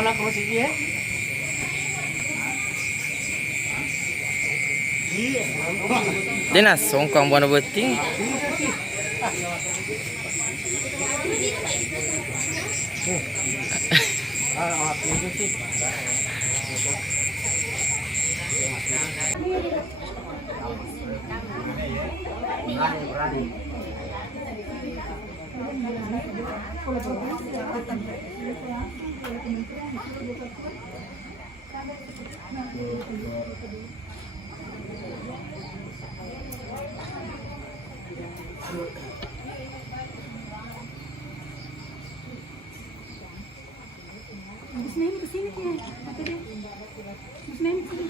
anak masih dia. Dinas songkang buana beting. Bismillah kesini ya. Bismillah kesini.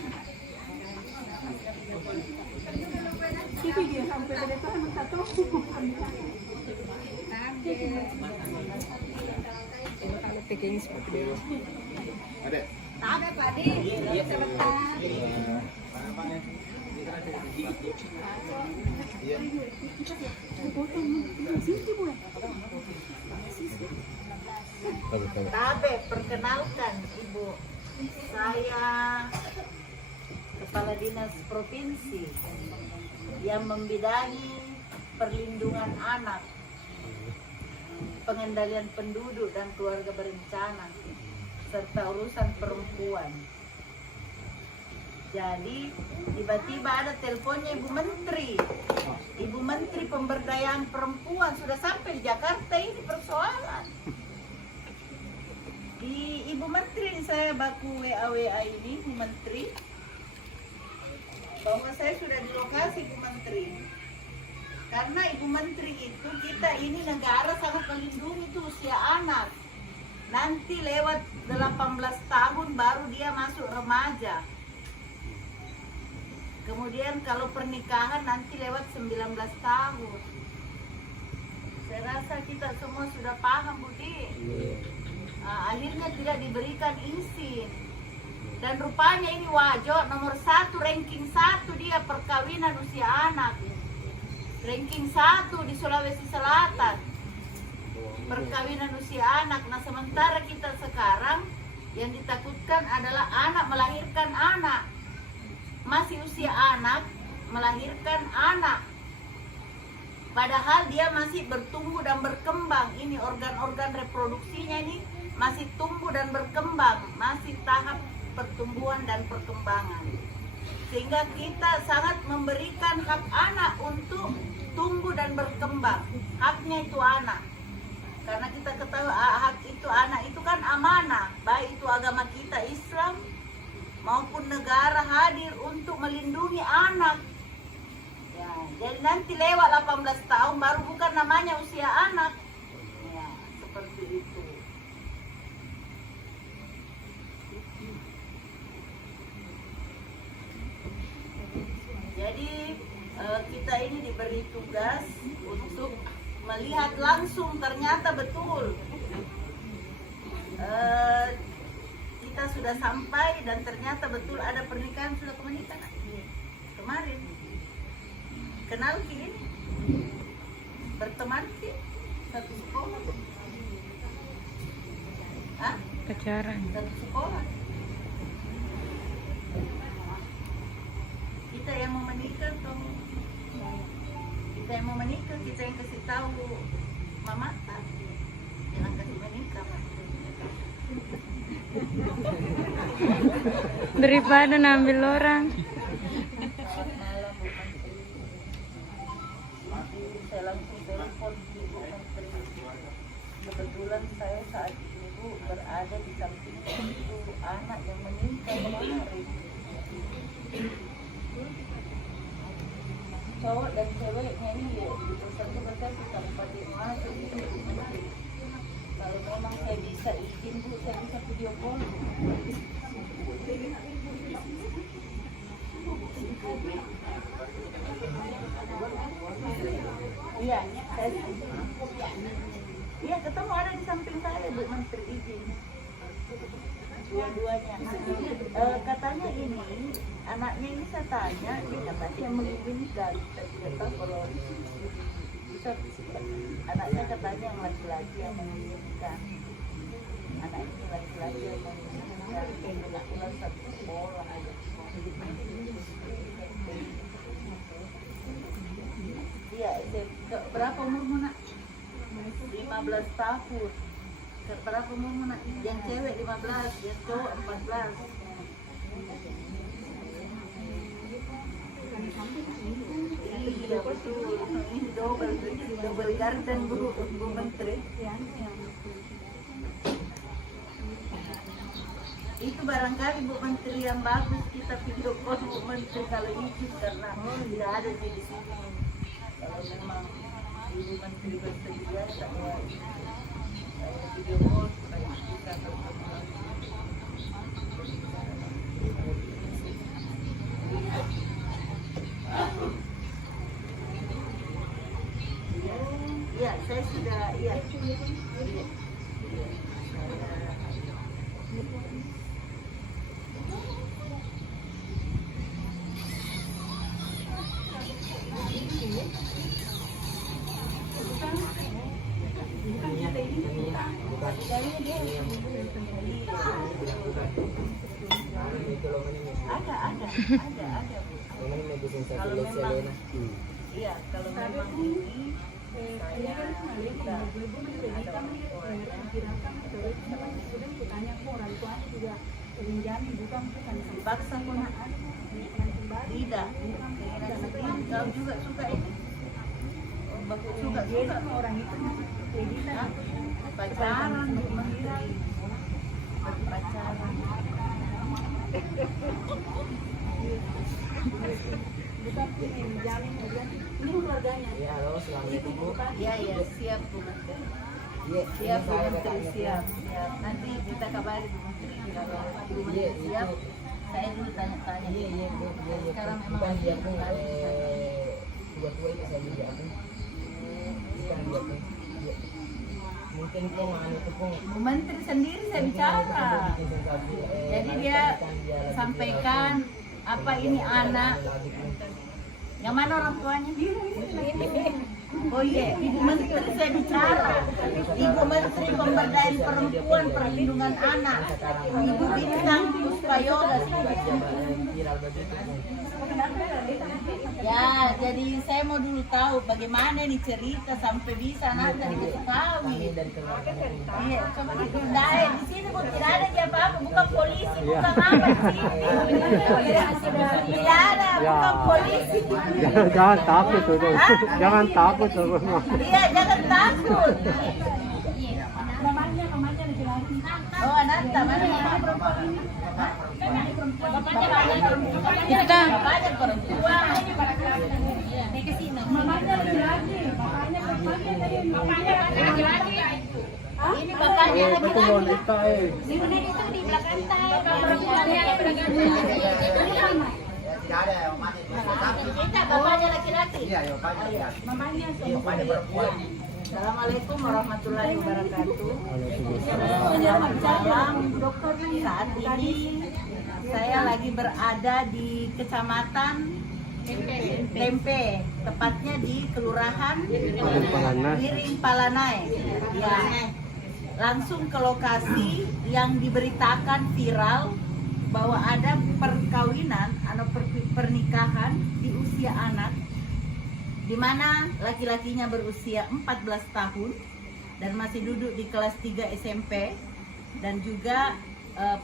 Itu dia sampai ke depan emang satu. Kalau packing seperti itu. Ada. Ada Pak Di. Sebentar. Tabe, perkenalkan Ibu, saya Kepala Dinas Provinsi yang membidangi perlindungan anak, pengendalian penduduk dan keluarga berencana, serta urusan perempuan. Jadi tiba-tiba ada teleponnya Ibu Menteri. Ibu Menteri Pemberdayaan Perempuan sudah sampai di Jakarta, ini persoalan. Di Ibu Menteri saya baku WA ini Ibu Menteri bahwa saya sudah di lokasi Ibu Menteri. Karena Ibu Menteri itu kita ini negara sangat melindungi itu usia anak. Nanti lewat 18 tahun baru dia masuk remaja. Kemudian kalau pernikahan nanti lewat 19 tahun. Saya rasa kita semua sudah paham, Budi. Akhirnya tidak diberikan izin. Dan rupanya ini Wajo nomor 1, ranking 1 dia perkawinan usia anak. Ranking 1 di Sulawesi Selatan. Perkawinan usia anak. Nah sementara kita sekarang yang ditakutkan adalah anak melahirkan anak. Masih usia anak melahirkan anak. Padahal dia masih bertumbuh dan berkembang. Ini organ-organ reproduksinya ini masih tumbuh dan berkembang, masih tahap pertumbuhan dan perkembangan. Sehingga kita sangat memberikan hak anak untuk tumbuh dan berkembang. Haknya itu anak. Karena kita ketahui hak itu anak itu kan amanah, baik itu agama kita Islam maupun negara hadir untuk melindungi anak. Ya, jadi nanti lewat 18 tahun baru bukan namanya usia anak. Ya, seperti itu. Jadi kita ini diberi tugas untuk melihat langsung ternyata betul kita sudah sampai dan ternyata betul ada pernikahan sudah kemarin. Kenal kini, berteman sih satu sekolah. Hah? Pacaran. Satu sekolah. Kita yang mau menikah toh. Kita yang mau menikah, kita yang kasih tahu mama tak. Jangan kasih menikah. Daripada ngambil orang. Malam Bu Menteri. Saya langsung telepon Bu Menteri. Kebetulan saya saat itu berada di samping itu anak yang meninggal kemarin. Cowok dan ceweknya ini ya bersatu tanpa dimasuk itu. Kalau memang saya bisa izin Bu, saya bisa video call. Iya, iya ketemu ada di samping saya Bu Menteri izin. Dua-duanya. Katanya ini anaknya ini saya tanya, dia katanya mengizinkan. Saya tidak tahu kalau bisa. Anaknya katanya yang laki-laki yang mengizinkan. anak ini laki-laki yang ular satu sekolah aja. Iya, berapa umurmu nak? 15 tahun. Berapa umurmu nak? Yang cewek 15, yang cowok 14. Iya betul. Ini double garden Bu Menteri. Itu barangkali Bu Menteri yang bagus kita video call Bu Menteri kalau itu karena tidak ada di sini. Kalau memang Ibu Menteri bersedia saya video call supaya kita bertemu. Iya, saya sudah iya. Ada. Kalau memang, iya, kalau memang ini saya kita ada orang dipaksa pun tidak. Kau juga suka ini? Suka orang itu pacaran, pacaran. Bukan ini menjamin ini keluarganya. Ya, halo, assalamualaikum Bu. Iya, siap Bu Menteri. Iya, Siap Bu saya Menteri, tanya. siap. Nanti kita kabari Bu Menteri kalau Bu Menteri siap. Saya dulu tanya-tanya. Iya. Sekarang memang Bukan dia lagi pun kembali. tua itu saya juga pun. Bukan dia pun. Iya. Mungkin pun itu pun. Bu Menteri sendiri saya bicara. Jadi dia sampaikan apa ini anak. Yang mana orang tuanya? Oh iya, Ibu Menteri saya bicara. Ibu Menteri Pemberdayaan Perempuan Perlindungan Anak. Ibu Bintang Puspayoga. Ya, jadi saya mau dulu tahu bagaimana nih cerita sampai bisa nanti dikasih kawin. Iya, coba dikendai di sini Bu tidak ada apa-apa, bukan polisi, bukan apa di sini. Tidak ada, bukan polisi. Jangan takut tuh. Hah? Jangan takut tuh. Iya, jangan takut. Namanya laki-laki. Oh, Ananta, mana yang perempuan ini? Bapaknya Kita. bapaknya perempuan. Mamanya laki-laki, bapaknya perempuan. Bapaknya laki-laki. Ini bapaknya lagi Di mana itu di belakang perempuannya kita bapaknya laki-laki. mamanya Assalamualaikum warahmatullahi wabarakatuh. Dokter, saat ini saya lagi berada di Kecamatan Tempe, tepatnya di Kelurahan Wiring Palanai. Ya, langsung ke lokasi yang diberitakan viral bahwa ada perkawinan atau pernikahan di usia anak, di mana laki-lakinya berusia 14 tahun dan masih duduk di kelas 3 SMP, dan juga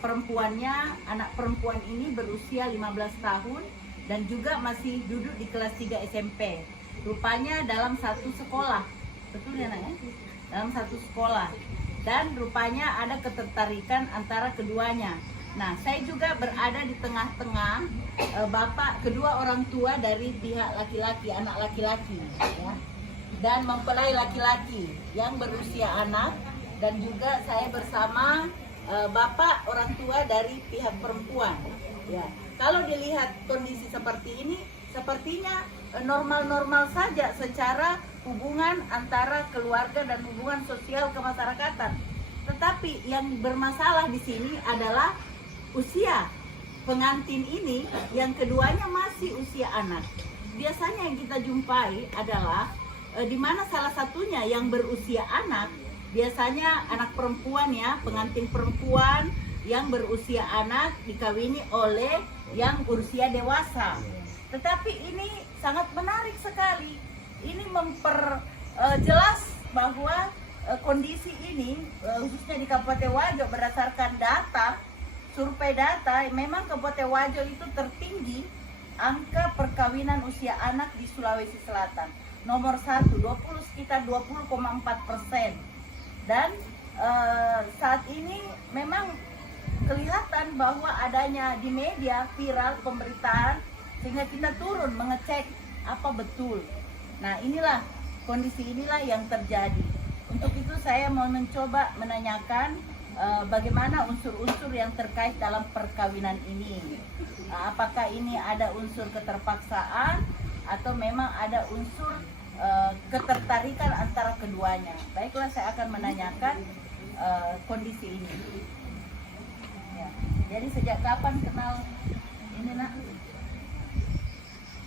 perempuannya, anak perempuan ini berusia 15 tahun dan juga masih duduk di kelas 3 SMP. Rupanya dalam satu sekolah, betul ya nak ya? Dalam satu sekolah, dan rupanya ada ketertarikan antara keduanya. Nah, saya juga berada di tengah-tengah bapak kedua orang tua dari pihak laki-laki, anak laki-laki, ya, dan mempelai laki-laki yang berusia anak, dan juga saya bersama bapak orang tua dari pihak perempuan. Ya, kalau dilihat kondisi seperti ini, sepertinya normal-normal saja secara hubungan antara keluarga dan hubungan sosial kemasyarakatan. Tetapi yang bermasalah di sini adalah usia pengantin ini, yang keduanya masih usia anak. Biasanya yang kita jumpai adalah di mana salah satunya yang berusia anak biasanya anak perempuan ya, pengantin perempuan yang berusia anak dikawini oleh yang berusia dewasa. Tetapi ini sangat menarik sekali. Ini memperjelas bahwa kondisi ini khususnya di Kabupaten Wajo berdasarkan data, survei data, memang Kabupaten Wajo itu tertinggi angka perkawinan usia anak di Sulawesi Selatan. Nomor 1, sekitar 20,4%. Dan saat ini memang kelihatan bahwa adanya di media viral pemberitaan sehingga kita turun mengecek apa betul. Nah inilah kondisi inilah yang terjadi. Untuk itu saya mau mencoba menanyakan bagaimana unsur-unsur yang terkait dalam perkawinan ini. Apakah ini ada unsur keterpaksaan atau memang ada unsur ketertarikan antara keduanya. Baiklah, saya akan menanyakan kondisi ini. Ya. Jadi sejak kapan kenal ini nak?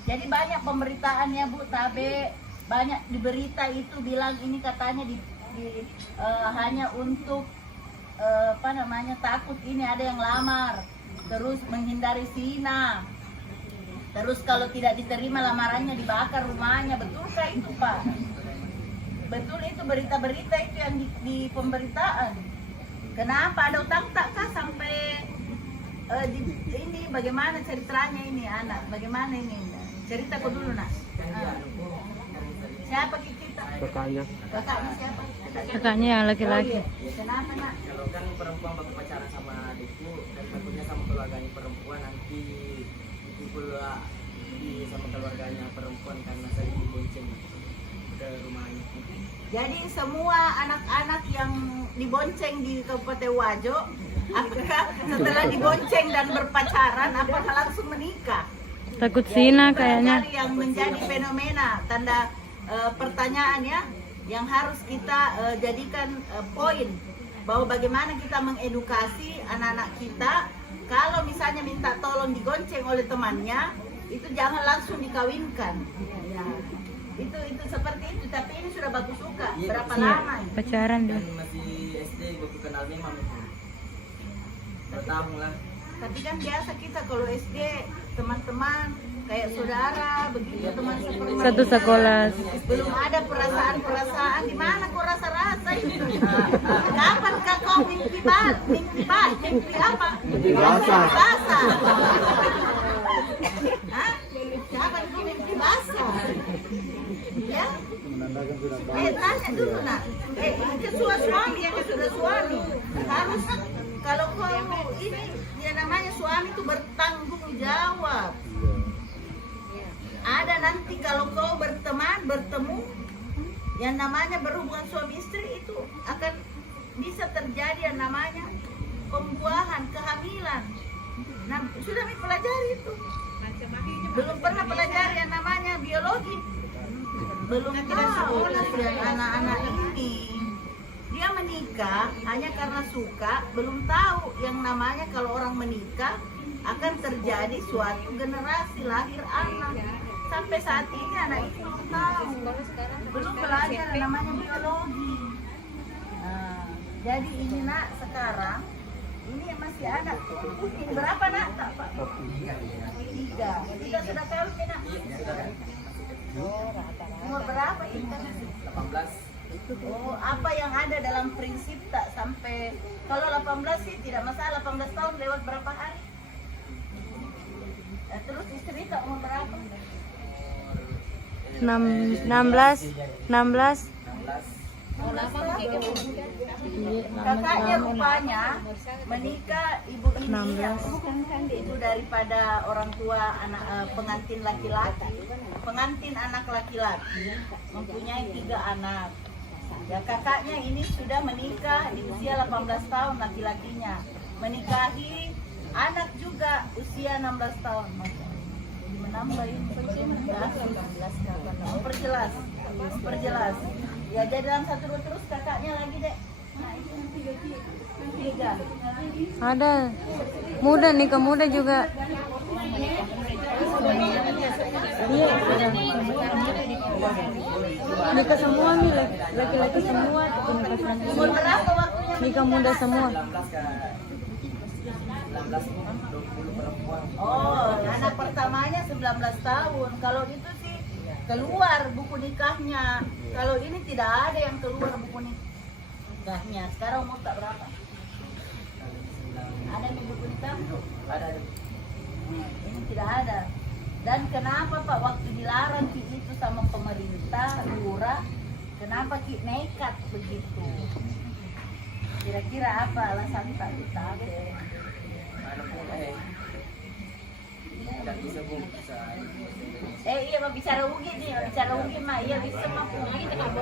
Jadi banyak pemberitaannya Bu Tabe, banyak di berita itu bilang ini katanya hanya untuk takut ini ada yang lamar, terus menghindari zina. Terus kalau tidak diterima lamarannya dibakar rumahnya. Betulkah itu Pak? Betul itu berita-berita itu yang di pemberitaan. Kenapa ada utang tak kah sampai ini bagaimana ceritanya ini anak? Bagaimana ini? Cerita kau dulu nak. Siapa kita? Kakaknya. Kakaknya siapa? Kakaknya yang laki-laki. Kenapa nak? Kalau kan perempuan baku pacaran sama adikku dan takutnya sama keluarganya perempuan nanti pula sama keluarganya perempuan karena sering dibonceng ke rumahnya. Jadi semua anak-anak yang dibonceng di Kabupaten Wajo, apakah setelah dibonceng dan berpacaran, apakah langsung menikah? Takut zina kayaknya. Barangkali yang menjadi fenomena tanda pertanyaan ya, yang harus kita jadikan poin bahwa bagaimana kita mengedukasi anak-anak kita. Kalau misalnya minta tolong digonceng oleh temannya, itu jangan langsung dikawinkan. Ya. Itu seperti itu. Tapi ini sudah bagus suka. Berapa lama? Ini? Pacaran Dan dia. masih SD baku kenal memang itu. Bertahun lah. Tapi kan biasa kita kalau SD teman-teman kayak saudara begitu teman seperti Satu sekolah. belum ada perasaan di mana kau rasa itu. Kapan kau mimpi apa? Mimpi basah. Hah? Kapan kau mimpi basah? Ya? Tanya dulu nak. Itu suami yang sudah suami harus kalau kau ini dia namanya suami itu bertanggung jawab. Ada nanti kalau kau bertemu yang namanya berhubungan suami istri itu akan bisa terjadi yang namanya pembuahan, kehamilan. Nah, sudah pelajari itu. Belum pernah pelajari yang namanya biologi. Belum tahu anak-anak ini. Dia menikah hanya karena suka, belum tahu yang namanya kalau orang menikah akan terjadi suatu generasi lahir anak. Sampai saat ini anak itu belum tahu, belum belajar yang namanya biologi. Nah, jadi ini nak sekarang ini masih anak. Ini berapa nak? Tiga sudah kawin nak? Umur berapa ini? 18. Oh, apa yang ada dalam prinsip tak sampai kalau 18 sih tidak masalah, 18 tahun lewat berapa hari? Terus istri tak umur berapa? 16. Kakaknya rupanya menikah ibu ini yang itu daripada orang tua anak pengantin laki-laki, pengantin anak laki-laki mempunyai 3 anak. Ya kakaknya ini sudah menikah di usia 18 tahun laki-lakinya, menikahi anak juga usia 16 tahun. Menambahin perjelas. Ya jadi dalam satu terus kakaknya lagi dek. Nah itu tiga. Ada. Muda nikah muda juga. Iya. Nikah semua nih, laki-laki semua atau nikah Umur semua? berapa waktunya? Nikah muda semua. 19 20 perempuan. Oh, anak pertamanya 19 tahun. Kalau itu sih keluar buku nikahnya. Kalau ini tidak ada yang keluar buku nikahnya. Sekarang umur tak berapa? Ada di buku nikah? Ada. Ini tidak ada. Dan kenapa Pak waktu dilarang Ki itu sama pemerintah, lurah, kenapa Ki nekat begitu? Kira-kira apa alasan Pak tahu? Mana pun tidak bisa Bu. Iya Pak bicara ugi nih, bicara ugi mah iya bisa mah Bu.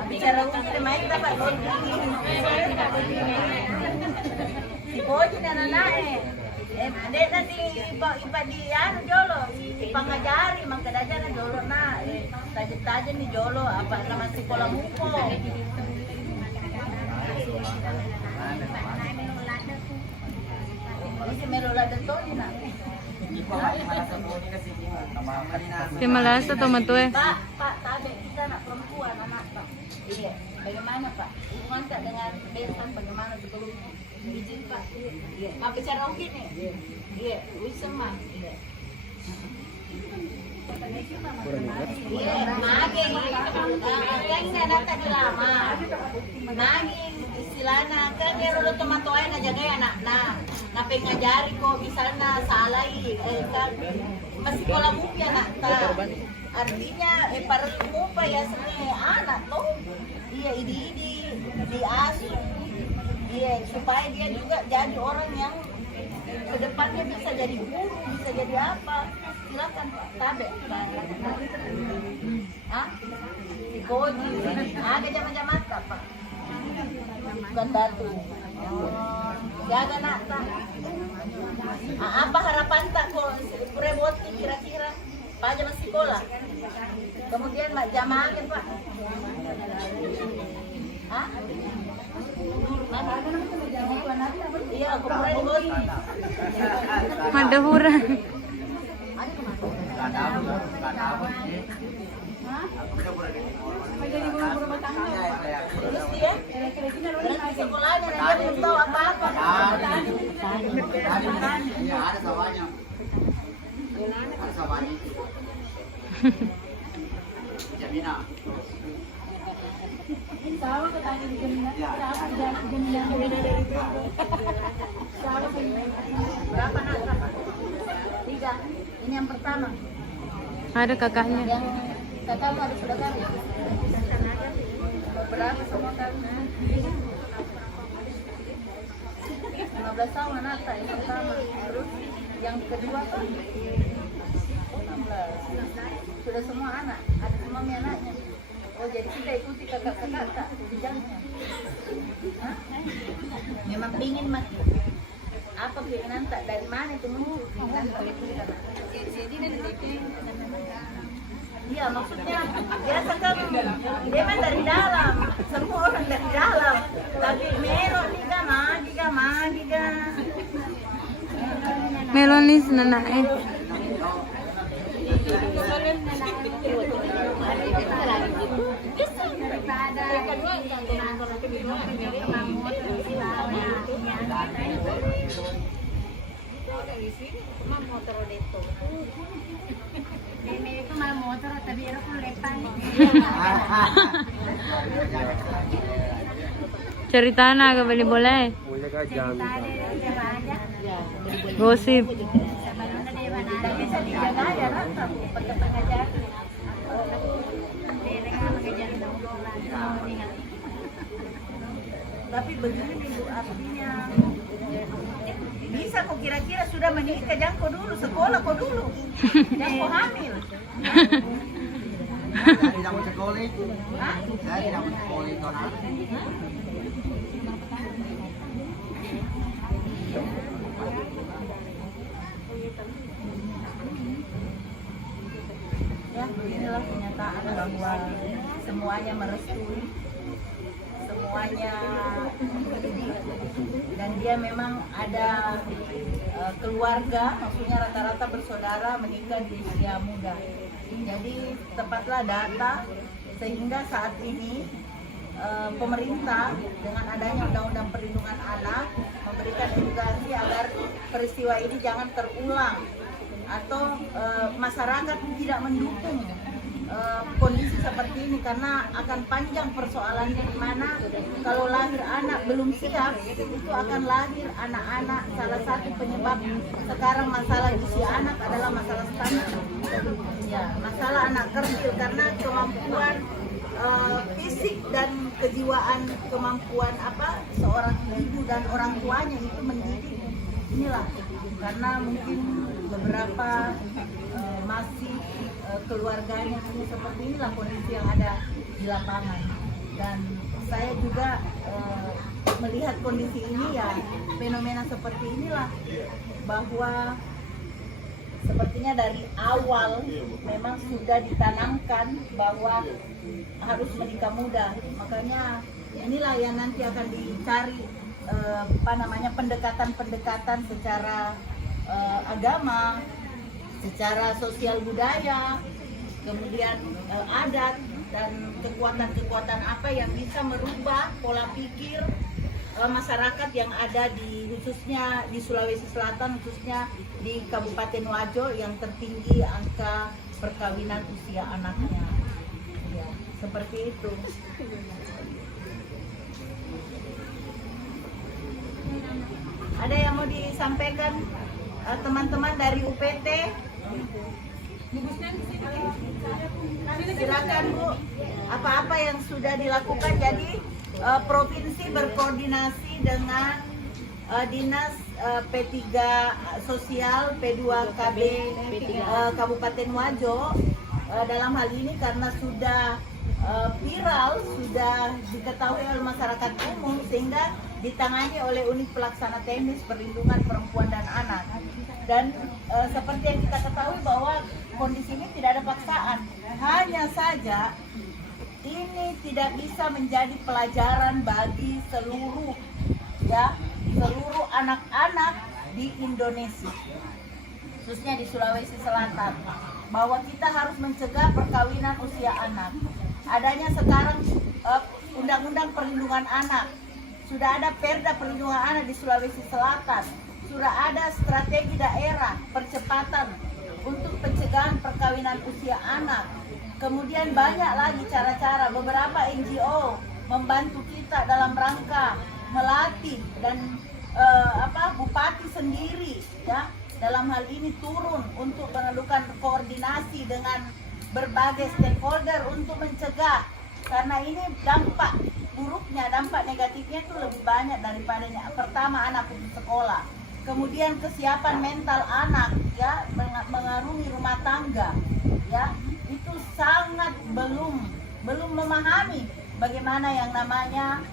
Bicara ugi nih main dapat sendiri. Si Koji dan anak dia nanti iba di anu jolo, pangajari mangka dajana jolo na tajen-tajen di jolo apa nama sekolah muko. Ini melolada to ni na. Malas atau matue? Pak, tabe kita anak perempuan anak Pak. Iya, bagaimana Pak? Hubungan tak dengan besan bagaimana sebelumnya? Izin Pak. Iya. Pak bicara ugi nih. Iya, bisa mah. Iya, mage yang sana tadi lama. Mage istilahnya kan dia udah tomatoy na jaga anak na pengajari ko misalnya salai kan masih sekolah mungkin anak ta. Artinya para mo pa ya anak to. Iya, diasuh. Iya, supaya dia juga jadi orang yang kedepannya bisa jadi guru, bisa jadi apa. Silakan Pak, tabe. Hah? Si Koji, ada jam-jam Pak. Bukan batu. Jaga nak tak. Apa harapan tak kok reboti kira-kira? Pak jam sekolah. Kemudian Pak jamaah Pak. Hah? Iya, aku pernah di Ada hurang. Sekolahnya dia belum tahu apa-apa. Ada sawahnya. Ada sawahnya. Jamina. Sama ketanya di jaminan, apa jaminan dari Berapa nak? 3. Ini yang pertama. Ada kakaknya. Yang kakakmu ada sudah kawin? Berapa semua kawin? 15 tahun anak yang pertama. Terus yang kedua kan? 16. Sudah semua anak, ada semua anaknya. Oh jadi kita ikuti kakak-kakak tak jenjangnya. Hah? Memang pingin mati. Apa keinginan tak dari mana itu muncul keinginan tak itu kan? Iya maksudnya biasa kan dia kan dari dalam, semua orang dari dalam. Tapi Melo ni kan magi kan. Melonis nanae. itu mal motor tapi era pun lepan. Cerita na ke boleh boleh. Boleh kah jam? Gosip. Tapi bisa dijaga ya rata pakai pengajar. Tapi begini Bu artinya bisa kok kira-kira sudah menikah jangan kok dulu sekolah kok dulu jangan kok hamil. Saya tidak mau sekolah itu. Saya tidak mau sekolah itu. Ya inilah kenyataan bahwa semuanya merestui, semuanya dan dia memang ada keluarga, maksudnya rata-rata bersaudara menikah di usia muda. Jadi tepatlah data sehingga saat ini pemerintah dengan adanya Undang-Undang Perlindungan Anak memberikan edukasi agar peristiwa ini jangan terulang atau masyarakat tidak mendukung kondisi seperti ini, karena akan panjang persoalannya, di mana kalau lahir anak belum siap itu akan lahir anak-anak. Salah satu penyebab sekarang masalah usia anak adalah masalah stunting, ya, masalah anak kerdil, karena kemampuan fisik dan kejiwaan, kemampuan seorang ibu dan orang tuanya itu mendidik inilah, karena mungkin beberapa masih keluarganya hanya seperti inilah kondisi yang ada di lapangan. Dan saya juga melihat kondisi ini, ya, fenomena seperti inilah, bahwa sepertinya dari awal memang sudah ditanamkan bahwa harus menikah muda. Makanya inilah yang nanti akan dicari pendekatan-pendekatan secara agama, secara sosial budaya, kemudian adat, dan kekuatan-kekuatan apa yang bisa merubah pola pikir masyarakat yang ada khususnya di Sulawesi Selatan, khususnya di Kabupaten Wajo yang tertinggi angka perkawinan usia anaknya. Ya, seperti itu. Ada yang mau disampaikan teman-teman dari UPT? Silakan Bu, apa-apa yang sudah dilakukan. Jadi provinsi berkoordinasi dengan Dinas P3 Sosial P2KB Kabupaten Wajo dalam hal ini, karena sudah viral, sudah diketahui oleh masyarakat umum, sehingga ditangani oleh unit pelaksana teknis perlindungan perempuan dan anak. Dan seperti yang kita ketahui bahwa kondisi ini tidak ada paksaan, hanya saja ini tidak bisa menjadi pelajaran bagi seluruh anak-anak di Indonesia, khususnya di Sulawesi Selatan, bahwa kita harus mencegah perkawinan usia anak. Adanya sekarang Undang-Undang Perlindungan Anak, sudah ada Perda Perlindungan Anak di Sulawesi Selatan, sudah ada strategi daerah percepatan untuk pencegahan perkawinan usia anak. Kemudian banyak lagi cara-cara, beberapa NGO membantu kita dalam rangka melatih, dan bupati sendiri, ya, dalam hal ini turun untuk melakukan koordinasi dengan berbagai stakeholder untuk mencegah, karena ini dampak buruknya, dampak negatifnya itu lebih banyak daripadanya. Pertama, anak putus sekolah, kemudian kesiapan mental anak, ya, mengarungi rumah tangga, ya, itu sangat belum memahami bagaimana yang namanya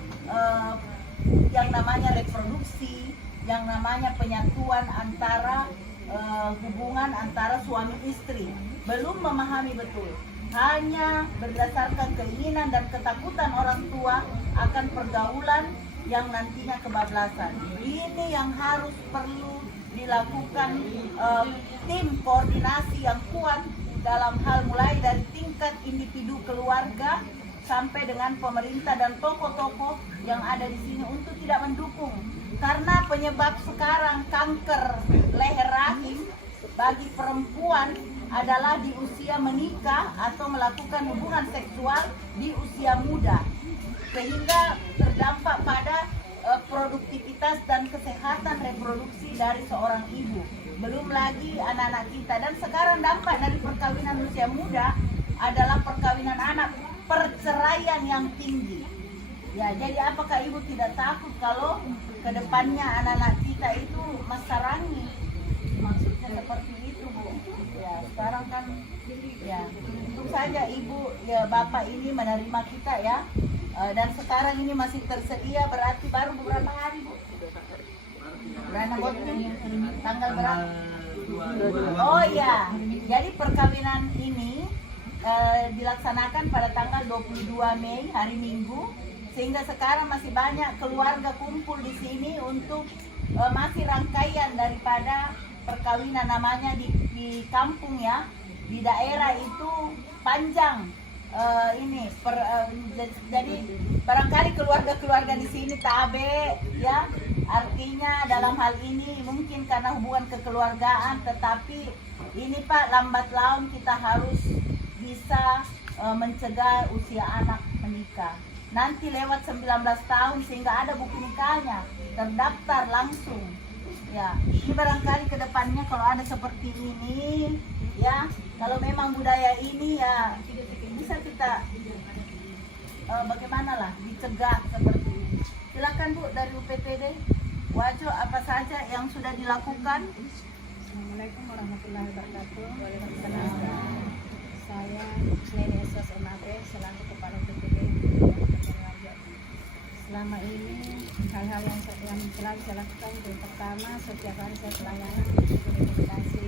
reproduksi, yang namanya penyatuan antara hubungan antara suami istri, belum memahami betul. Hanya berdasarkan keinginan dan ketakutan orang tua akan pergaulan yang nantinya kebablasan. Ini yang harus perlu dilakukan tim koordinasi yang kuat dalam hal mulai dari tingkat individu keluarga sampai dengan pemerintah dan tokoh-tokoh yang ada di sini untuk tidak mendukung. Karena penyebab sekarang kanker leher rahim bagi perempuan adalah di usia menikah atau melakukan hubungan seksual di usia muda, sehingga berdampak pada produktivitas dan kesehatan reproduksi dari seorang ibu. Belum lagi anak-anak kita. Dan sekarang dampak dari perkawinan usia muda adalah perkawinan anak, perceraian yang tinggi. Ya, jadi apakah ibu tidak takut kalau kedepannya anak-anak kita itu masarangi? Maksudnya seperti itu, Bu. Ya, sekarang kan, ya, tentu saja ibu, ya, bapak ini menerima kita, ya. Dan sekarang ini masih tersedia, berarti baru beberapa hari, Bu. Berapa tanggal berapa? Oh iya, jadi perkawinan ini dilaksanakan pada tanggal 22 Mei, hari Minggu, sehingga sekarang masih banyak keluarga kumpul di sini untuk masih rangkaian daripada perkawinan. Namanya di kampung, ya, di daerah itu panjang jadi barangkali keluarga-keluarga di sini tabe ya, artinya dalam hal ini mungkin karena hubungan kekeluargaan, tetapi ini Pak, lambat laun kita harus bisa mencegah usia anak menikah. Nanti lewat 19 tahun sehingga ada buku nikahnya, terdaftar langsung. Ya, ini barangkali ke depannya kalau ada seperti ini, ya, kalau memang budaya ini ya bisa kita bagaimana lah dicegah seperti ini. Silakan Bu dari UPTD, Wajo, apa saja yang sudah dilakukan? Assalamualaikum warahmatullahi wabarakatuh. Saya Neni Esos MAP selaku Kepala PPD. Selama ini hal-hal yang telah saya lakukan, yang pertama setiap hari saya pelayanan rekomendasi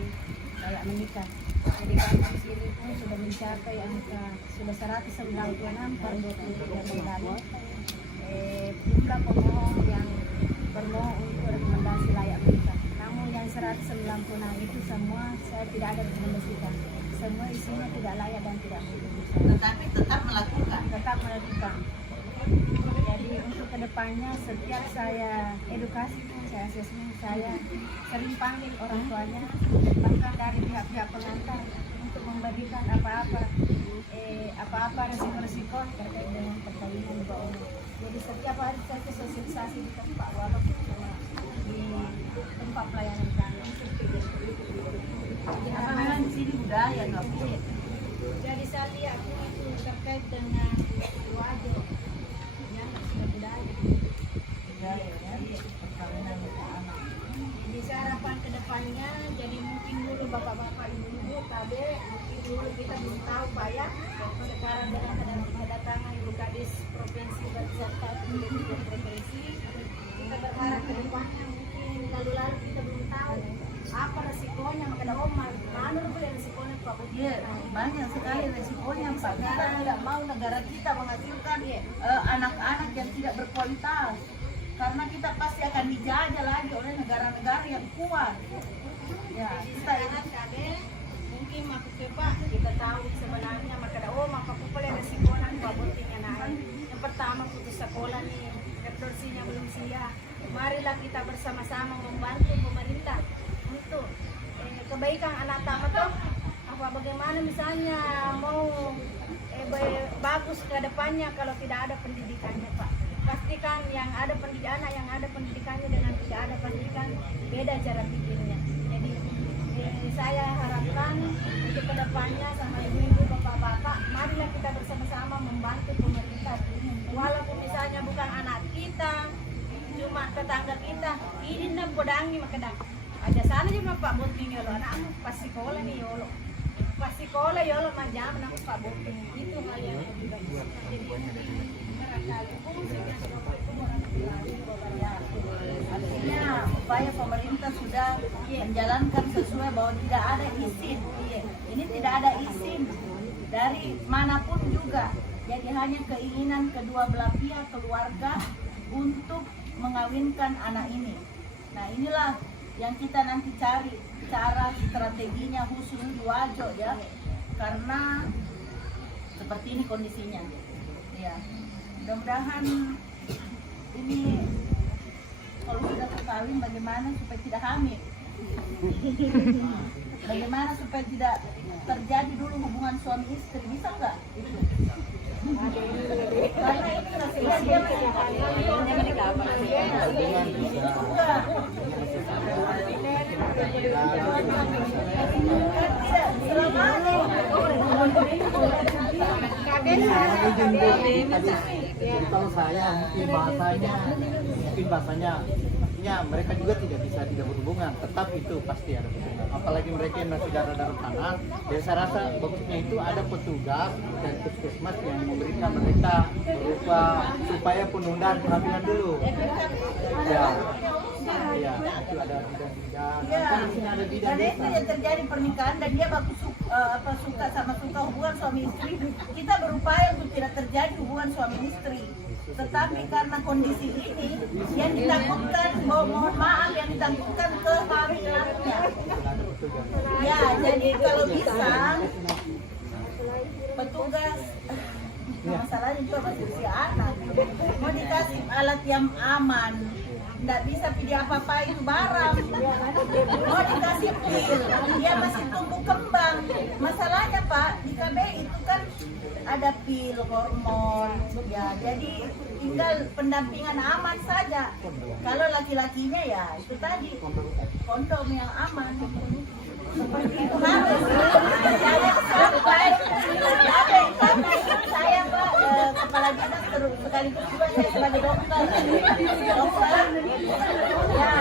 layak menikah. Jadi kami di sini pun sudah mencapai angka sudah 196 per 23 tahun lalu. Jumlah pemohon yang bermohon untuk rekomendasi layak menikah. Namun yang 196 itu semua saya tidak ada rekomendasikan. Semua isinya tidak layak dan tidak mungkin. Tetapi tetap melakukan. Tetap melakukan. Jadi untuk kedepannya setiap saya edukasi pun saya asesmen, saya sering panggil orang tuanya, bahkan dari pihak-pihak pengantar untuk memberikan apa-apa resiko-resiko terkait dengan perkawinan di bawah umur. Jadi setiap hari saya sosialisasi di tempat walaupun cuma di tempat pelayanan kami. Apa memang di sini budaya nggak boleh? Jadi saya lihat itu terkait dengan wajib yang sudah budaya. Budaya ya, perkawinan anak. Jadi saya harapan ke depannya, jadi mungkin dulu bapak-bapak ibu-ibu KB, mungkin dulu kita belum tahu Pak ya. Sekarang dengan kedatangan Ibu Kadis Provinsi beserta Ibu Provinsi, kita berharap ke depannya mungkin lalu-lalu kita belum tahu apa resikonya, maka ada mana boleh resikonya Pak Budi. Iya, banyak sekali resikonya Pak. Kita tidak mau negara kita menghasilkan anak-anak yang tidak berkualitas. Karena kita pasti akan dijajah lagi oleh negara-negara yang kuat. Ya, kita ini Kade mungkin maksud Pak kita tahu sebenarnya maka ada maka boleh resikonya Pak Butinya naik. Yang pertama putus sekolah nih, retorsinya belum siap. Marilah kita bersama-sama membantu pemerintah untuk kebaikan anak tamat toh. Apa bagaimana misalnya mau bagus ke depannya kalau tidak ada pendidikannya Pak. Pastikan yang ada pendidikan, yang ada pendidikannya dengan tidak ada pendidikan beda cara pikirnya. Jadi saya harapkan untuk kedepannya sama ibu-ibu, bapak-bapak, marilah kita bersama-sama membantu pemerintah. Walaupun misalnya bukan anak kita, cuma tetangga kita, ini nak podangi makadang. Aja sana cuma Pak Bunting yolo, anakmu pas sekolah nih yolo. Pas sekolah yolo majam anakmu Pak Bunting. Itu hal yang lebih bagus. Jadi artinya upaya pemerintah sudah menjalankan sesuai bahwa tidak ada izin. Ini tidak ada izin dari manapun juga. Jadi hanya keinginan kedua belah pihak keluarga untuk mengawinkan anak ini. Nah inilah yang kita nanti cari cara strateginya khusus di Wajo ya, karena seperti ini kondisinya. Ya, mudah-mudahan ini kalau sudah kawin bagaimana supaya tidak hamil. Bagaimana supaya tidak terjadi dulu hubungan suami istri, bisa nggak itu? Karena ini rasanya dia Jadi kalau saya mungkin bahasanya artinya mereka juga tidak berhubungan, tetap itu pasti ada hubungan. Apalagi mereka yang masih darah tanah, dan saya rasa bagusnya itu ada petugas dan puskesmas yang memberikan mereka berupa supaya penundaan kehamilan dulu. Ya, itu ada bidang-bidang. Karena itu yang terjadi pernikahan dan dia bagus suka hubungan suami istri, kita berupaya untuk tidak terjadi hubungan suami istri. Tetapi karena kondisi ini yang ditakutkan, mohon maaf, yang ditakutkan kehamilannya. Ya, jadi kalau bisa petugas masalahnya juga masih usia anak, mau dikasih alat yang aman, nggak bisa pilih apa-apa itu barang, mau dikasih pil, dia masih tumbuh kembang. Masalahnya Pak, di KBI itu kan ada pil, hormon, ya jadi tinggal pendampingan aman saja. Kalau laki-lakinya ya itu tadi, kondom yang aman. Seperti itu harus. Sampai saya Pak, kepala dinas sekaligus juga saya sebagai dokter. Ya.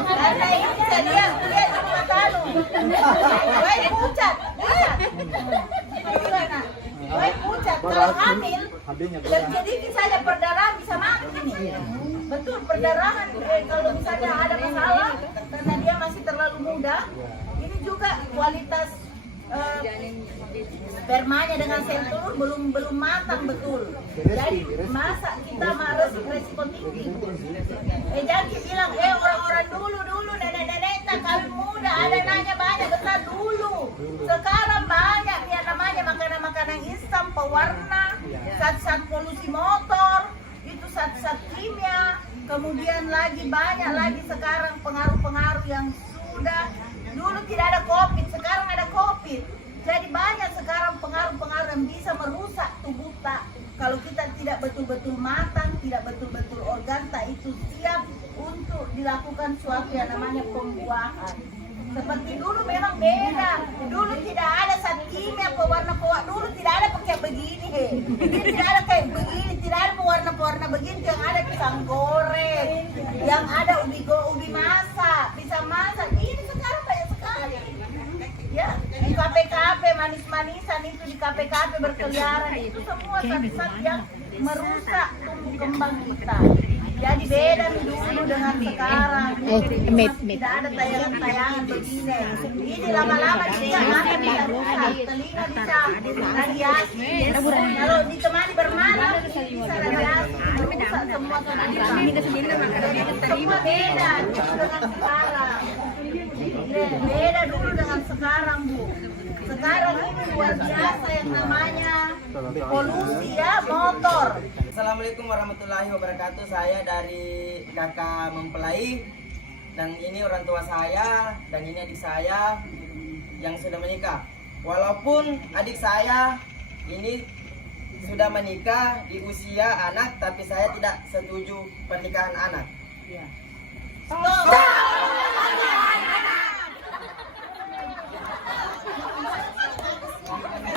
Karena ini saya lihat di rumah Talu. Baik pucat, baik pucat. Kalau hamil, terjadi misalnya perdarahan bisa mati nih. Betul, perdarahan kalau misalnya ada masalah karena dia masih terlalu muda. Ini juga kualitas spermanya dengan sel telur belum matang betul. Jadi masa kita resiko tinggi. Jangan bilang orang-orang dulu nenek-nenek tak kawin muda, ada nanya banyak besar dulu. Sekarang banyak yang namanya makanan-makanan instan pewarna, zat-zat polusi motor, itu zat-zat kimia. Kemudian lagi banyak lagi sekarang pengaruh-pengaruh yang sudah dulu tidak ada COVID, sekarang ada COVID. Jadi banyak sekarang pengaruh-pengaruh yang bisa merusak tubuh tak. Kalau kita tidak betul-betul matang, tidak betul-betul organ tak itu siap untuk dilakukan suatu yang namanya pembuahan. Seperti dulu memang beda. Dulu tidak ada zat kimia pewarna-pewarna. Dulu tidak ada pakai begini. Tidak ada kayak begini, tidak ada pewarna-pewarna begini. Yang ada pisang goreng, yang ada ubi masak, pisang masak. Ini sekarang banyak sekali. Ya, di KPKP manis-manisan itu di KPKP berkeliaran itu semua zat-zat yang merusak tumbuh kembang kita. Jadi beda dulu dengan sekarang. Tidak ada tayangan-tayangan begini. Ini lama-lama dia mata bisa rusak, telinga bisa radiasi. Kalau ditemani bermalam bisa radiasi, merusak semua tubuh. Semua beda dulu dengan sekarang. Beda dulu dengan sekarang Bu. Sekarang ini luar biasa yang namanya polusi ya motor. Assalamualaikum warahmatullahi wabarakatuh. Saya dari kakak mempelai dan ini orang tua saya dan ini adik saya yang sudah menikah. Walaupun adik saya ini sudah menikah di usia anak, tapi saya tidak setuju pernikahan anak. Stop.